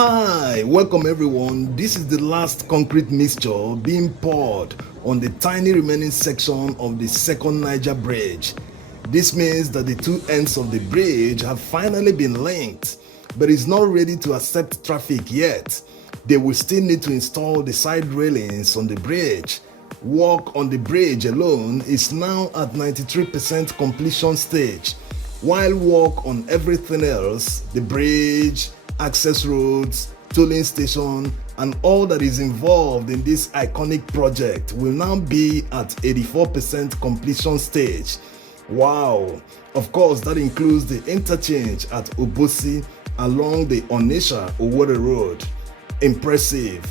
Hi, welcome everyone. This is the last concrete mixture being poured on the tiny remaining section of the second Niger Bridge. This means that the two ends of the bridge have finally been linked, but it's not ready to accept traffic yet. They will still need to install the side railings on the bridge. Work on the bridge alone is now at 93% completion stage, while work on everything else, the bridge, access roads, tolling station, and all that is involved in this iconic project will now be at 84% completion stage. Wow! Of course, that includes the interchange at Obosi along the Onitsha Owerri Road. Impressive.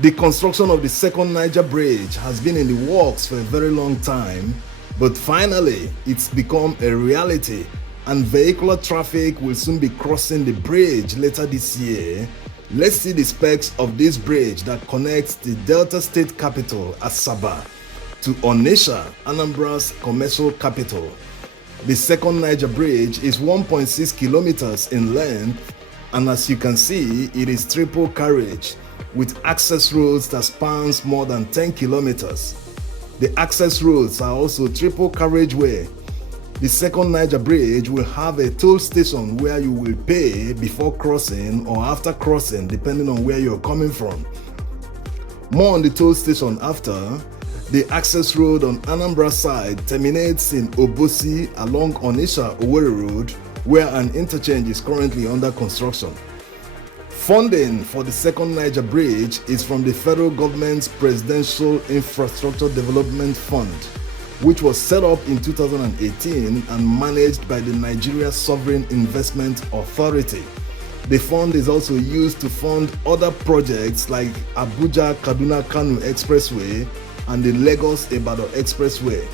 The construction of the second Niger Bridge has been in the works for a very long time, but finally it's become a reality, and vehicular traffic will soon be crossing the bridge later this year. Let's see the specs of this bridge that connects the Delta State capital, Asaba, to Onitsha, Anambra's commercial capital. The second Niger Bridge is 1.6 kilometers in length, and as you can see, it is triple carriage with access roads that spans more than 10 kilometers. The access roads are also triple carriageway. The second Niger Bridge will have a toll station where you will pay before crossing or after crossing depending on where you're coming from. More on the toll station after. The access road on Anambra side terminates in Obosi along Onitsha Owerri Road, where an interchange is currently under construction. Funding for the second Niger Bridge is from the federal government's Presidential Infrastructure Development Fund, which was set up in 2018 and managed by the Nigeria Sovereign Investment Authority. The fund is also used to fund other projects like Abuja-Kaduna-Kano Expressway and the Lagos-Ibadan Expressway.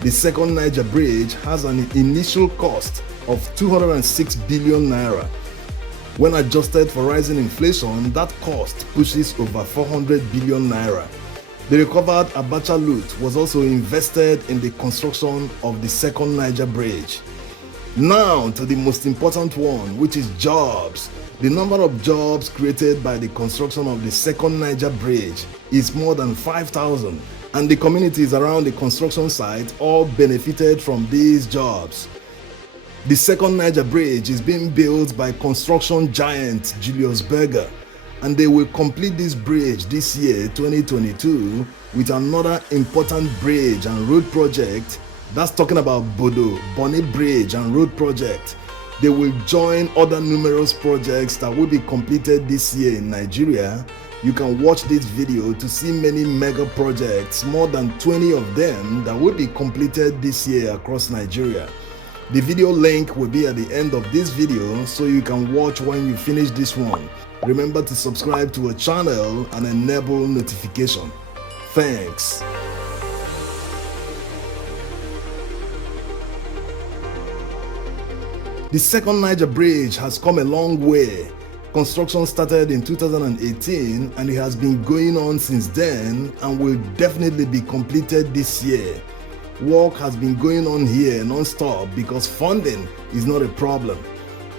The second Niger Bridge has an initial cost of 206 billion naira. When adjusted for rising inflation, that cost pushes over 400 billion naira. The recovered Abacha loot was also invested in the construction of the second Niger Bridge. Now to the most important one, which is jobs. The number of jobs created by the construction of the second Niger Bridge is more than 5,000, and the communities around the construction site all benefited from these jobs. The second Niger Bridge is being built by construction giant Julius Berger, and they will complete this bridge this year, 2022, with another important bridge and road project. That's talking about Bodo, Bonny Bridge and Road Project. They will join other numerous projects that will be completed this year in Nigeria. You can watch this video to see many mega projects, more than 20 of them that will be completed this year across Nigeria. The video link will be at the end of this video so you can watch when you finish this one. Remember to subscribe to our channel and enable notification. Thanks. The second Niger Bridge has come a long way. Construction started in 2018 and it has been going on since then and will definitely be completed this year. Work has been going on here non-stop because funding is not a problem.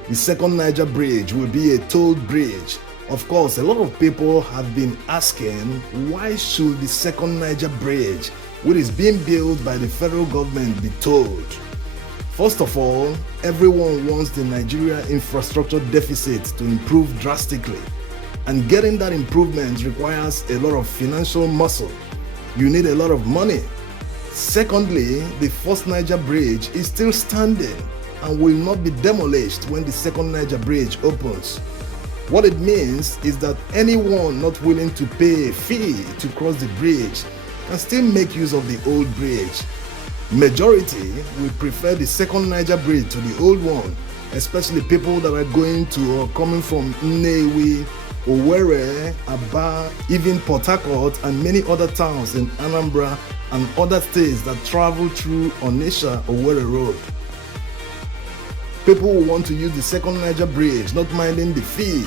The second Niger Bridge will be a tolled bridge. Of course, a lot of people have been asking, why should the second Niger Bridge, which is being built by the federal government, be tolled? First of all, everyone wants the Nigeria infrastructure deficit to improve drastically, and getting that improvement requires a lot of financial muscle. You need a lot of money. Secondly, the first Niger Bridge is still standing and will not be demolished when the second Niger Bridge opens. What it means is that anyone not willing to pay a fee to cross the bridge can still make use of the old bridge. Majority will prefer the second Niger Bridge to the old one, especially people that are going to or coming from Nnewi, Owerri, Aba, even Port Harcourt and many other towns in Anambra and other states that travel through Onitsha Owerri Road. People will want to use the second Niger Bridge, not minding the fee,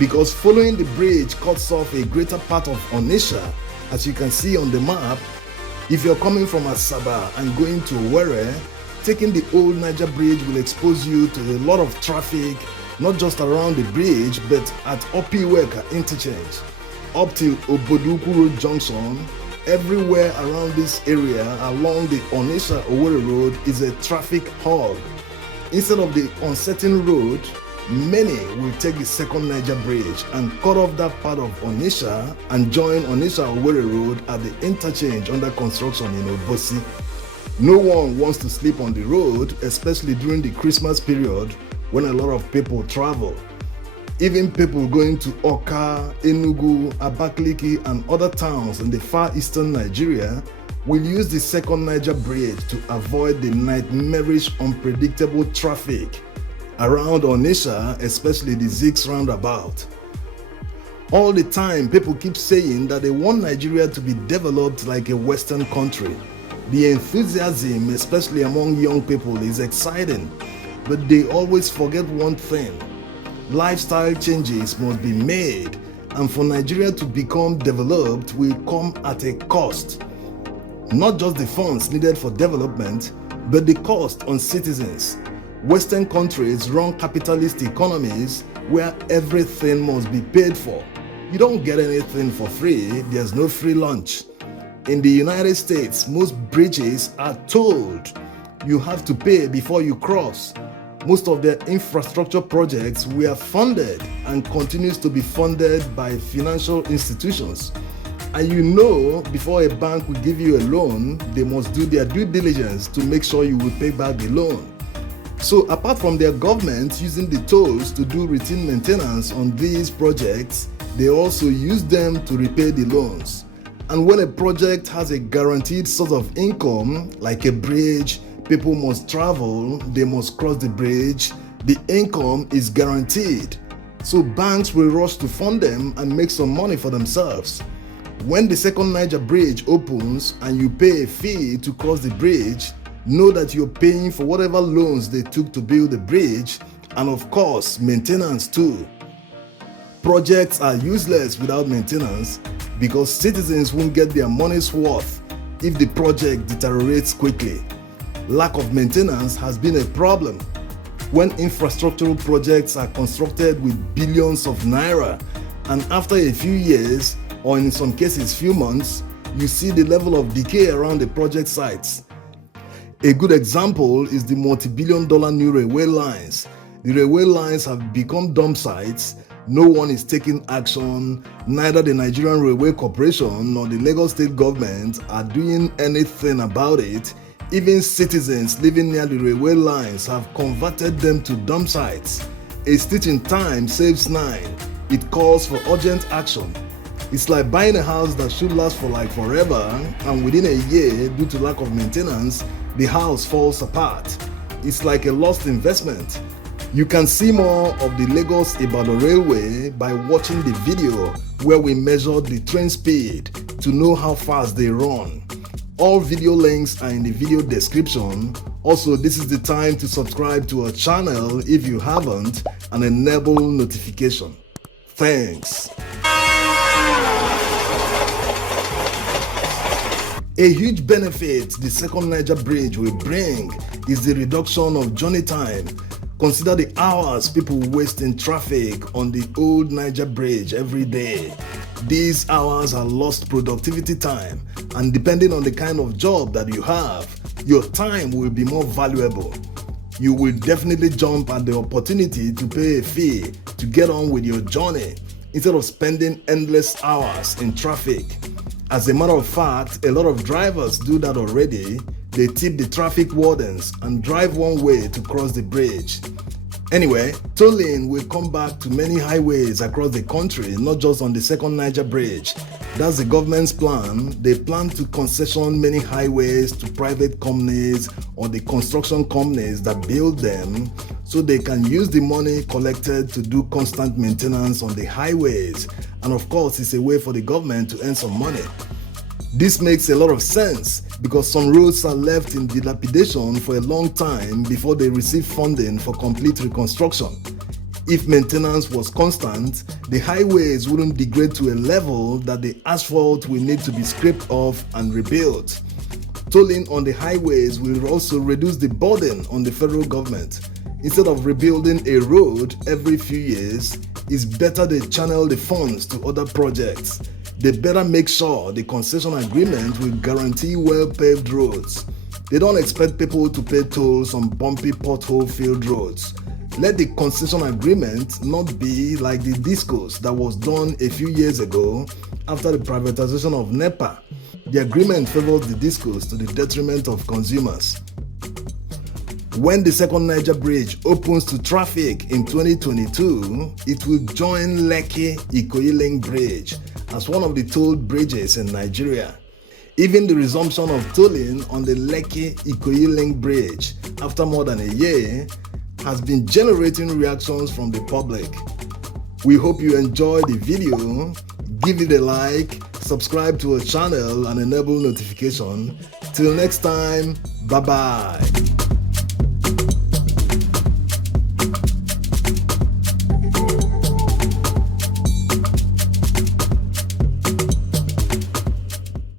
because following the bridge cuts off a greater part of Onitsha. As you can see on the map, if you're coming from Asaba and going to Owerri, Taking the old Niger Bridge will expose you to a lot of traffic, not just around the bridge, but at Opiweka interchange, up till Oboduku Road Junction. Everywhere around this area along the Onitsha Owerri Road is a traffic hog. Instead of the uncertain road, many will take the second Niger Bridge and cut off that part of Onitsha and join Onitsha Owerri Road at the interchange under construction in Obosi. No one wants to sleep on the road, especially during the Christmas period when a lot of people travel. Even people going to Oka, Enugu, Abakaliki and other towns in the far eastern Nigeria will use the second Niger Bridge to avoid the nightmarish, unpredictable traffic around Onitsha, especially the Zix roundabout. All the time, people keep saying that they want Nigeria to be developed like a Western country. The enthusiasm, especially among young people, is exciting, but they always forget one thing. Lifestyle changes must be made, and for Nigeria to become developed will come at a cost. Not just the funds needed for development, but the cost on citizens. Western countries run capitalist economies where everything must be paid for. You don't get anything for free, there's no free lunch. In the United States, most bridges are tolled. You have to pay before you cross. Most of their infrastructure projects were funded and continues to be funded by financial institutions. And you know, before a bank will give you a loan, they must do their due diligence to make sure you will pay back the loan. So apart from their government using the tolls to do routine maintenance on these projects, they also use them to repay the loans. And when a project has a guaranteed source of income, like a bridge, people must travel, they must cross the bridge, the income is guaranteed. So banks will rush to fund them and make some money for themselves. When the second Niger Bridge opens and you pay a fee to cross the bridge, know that you're paying for whatever loans they took to build the bridge, and of course, maintenance too. Projects are useless without maintenance because citizens won't get their money's worth if the project deteriorates quickly. Lack of maintenance has been a problem. When infrastructural projects are constructed with billions of naira, and after a few years, or in some cases few months, you see the level of decay around the project sites. A good example is the multi-billion-dollar new railway lines. The railway lines have become dump sites. No one is taking action. Neither the Nigerian Railway Corporation nor the Lagos State government are doing anything about it. Even citizens living near the railway lines have converted them to dump sites. A stitch in time saves 9. It calls for urgent action. It's like buying a house that should last for like forever, and within a year, due to lack of maintenance, the house falls apart. It's like a lost investment. You can see more of the Lagos-Ibadan Railway by watching the video where we measured the train speed to know how fast they run. All video links are in the video description. Also, this is the time to subscribe to our channel if you haven't and enable notification. Thanks. A huge benefit the second Niger Bridge will bring is the reduction of journey time. Consider the hours people waste in traffic on the old Niger Bridge every day. These hours are lost productivity time, and depending on the kind of job that you have, your time will be more valuable. You will definitely jump at the opportunity to pay a fee to get on with your journey instead of spending endless hours in traffic. As a matter of fact, a lot of drivers do that already. They tip the traffic wardens and drive one way to cross the bridge. Anyway, tolling will come back to many highways across the country, not just on the second Niger Bridge. That's the government's plan. They plan to concession many highways to private companies or the construction companies that build them, so they can use the money collected to do constant maintenance on the highways. And of course, it's a way for the government to earn some money. This makes a lot of sense because some roads are left in dilapidation for a long time before they receive funding for complete reconstruction. If maintenance was constant, the highways wouldn't degrade to a level that the asphalt will need to be scraped off and rebuilt. Tolling on the highways will also reduce the burden on the federal government. Instead of rebuilding a road every few years, it's better they channel the funds to other projects. They better make sure the concession agreement will guarantee well-paved roads. They don't expect people to pay tolls on bumpy pothole-filled roads. Let the concession agreement not be like the discos that was done a few years ago after the privatization of NEPA. The agreement favors the discos to the detriment of consumers. When the second Niger Bridge opens to traffic in 2022, it will join Lekki-Ikoyi Link Bridge as one of the tolled bridges in Nigeria. Even the resumption of tolling on the Lekki-Ikoyi Link Bridge after more than a year has been generating reactions from the public. We hope you enjoyed the video. Give it a like, subscribe to our channel and enable notification. Till next time, bye bye.